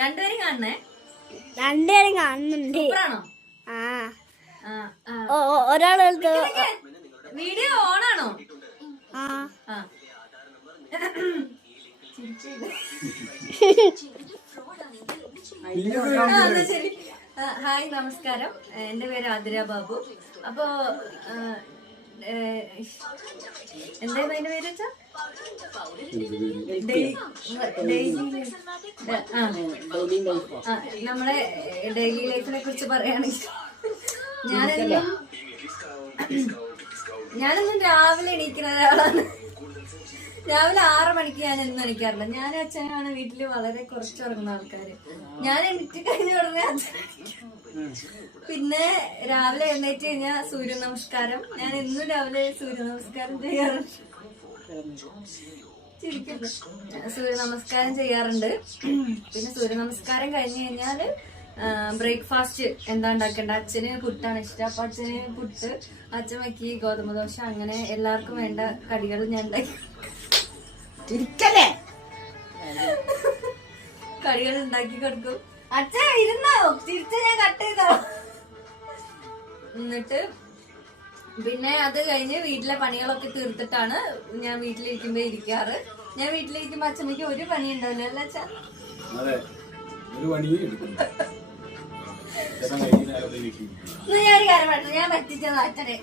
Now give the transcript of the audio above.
രണ്ടുപേരും കാണണേ, രണ്ടുപേരും കാണുന്നുണ്ട്. ഒരാളെടുത്ത് വീഡിയോ ഓണാണോ? ശരി. ഹായ്, നമസ്കാരം. എന്റെ പേര് ആതിര ബാബു. അപ്പോ എന്തായിരുന്നു അതിന്റെ പേര് വെച്ചാ? നമ്മളെ ഡെയിലി ലൈഫിനെ കുറിച്ച് പറയുകയാണെങ്കിൽ ഞാനെന്നും രാവിലെ എണീക്കുന്ന ഒരാളാണ്. രാവിലെ 6 മണിക്ക് ഞാൻ എന്നും എണീക്കാറില്ല. ഞാനും അച്ഛനാണ് വീട്ടില് വളരെ കുറച്ച് ഉറങ്ങുന്ന ആൾക്കാര്. ഞാൻ എണീറ്റ് കഴിഞ്ഞ ഉടനെ പിന്നെ രാവിലെ എഴുന്നേറ്റ് കഴിഞ്ഞാൽ സൂര്യ നമസ്കാരം. ഞാൻ എന്നും രാവിലെ സൂര്യ നമസ്കാരം ചെയ്യാറുണ്ട്. സൂര്യ നമസ്കാരം ചെയ്യാറുണ്ട്. പിന്നെ സൂര്യ നമസ്കാരം കഴിഞ്ഞ് കഴിഞ്ഞാല് ബ്രേക്ക്ഫാസ്റ്റ് എന്താ ഉണ്ടാക്കേണ്ട? അച്ഛന് പുട്ടാണ് ഇഷ്ടം. അപ്പൊ അച്ഛന് പുട്ട്, അച്ഛൻ വയ്ക്കി ഗോതമ്പ് ദോശ, അങ്ങനെ എല്ലാവർക്കും വേണ്ട കടികൾ ഞാൻ കടികൾ ഉണ്ടാക്കി കൊടുക്കും. അച്ഛൻ ഇരുന്നോ? തിരിച്ച ഞാൻ കട്ട് ചെയ്തോ. എന്നിട്ട് പിന്നെ അത് കഴിഞ്ഞ് വീട്ടിലെ പണികളൊക്കെ തീർത്തിട്ടാണ് ഞാൻ വീട്ടിലിരിക്കുമ്പോ ഇരിക്കാറ്. ഞാൻ വീട്ടിലിരിക്കുമ്പോ അച്ഛമ്മയ്ക്ക് ഒരു പണി ഉണ്ടാവില്ല അല്ലേ അച്ഛാ? ഞാനൊരു കാര്യം പറഞ്ഞു, ഞാൻ പറ്റിച്ചത് അച്ഛനെ.